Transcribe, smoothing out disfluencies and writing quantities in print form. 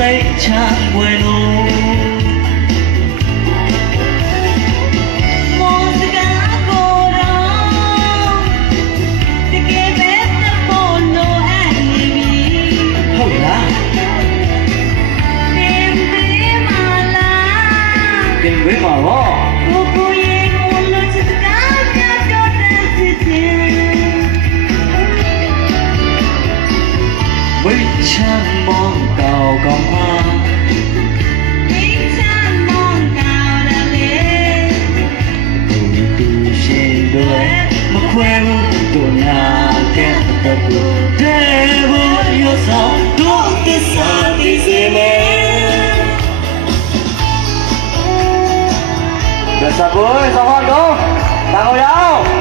သိချမ်းွယ်လို့မောစကားကိုတော့တကယ်ပဲတဖို့လို့အဲ့နေပြီဟုတ်လားတင်ပေးမလားတင်ပေးမှာပေါ့ကိုရဲ့မလို့စကားပြတော့တဲ့စစ်ဝိချမ်းမောင်ကောင်းကောင်းမှာဝိချမ်းမောင်ကောင်းတယ်လေသူရှင်တို့မခွဲဘူးတို့နာကဲတော့တဲ့ဘူးရောဆောင်တို့သစ္စာသိစေမယ်ဒါစပေါ်ဆောင်းတော့တောင်းရအောင်